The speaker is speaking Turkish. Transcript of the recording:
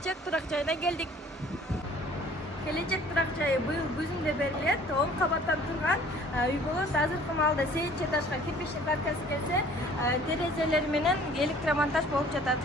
Gelecek durak жайына geldik. Gelecek durak жайы быйыл күзүндө берилет. 10 кабаттан турган үй болот. Азыркы маалда 8 этажга кирпичный кладкасы келсе, терезелери менен электромонтаж болуп жатат.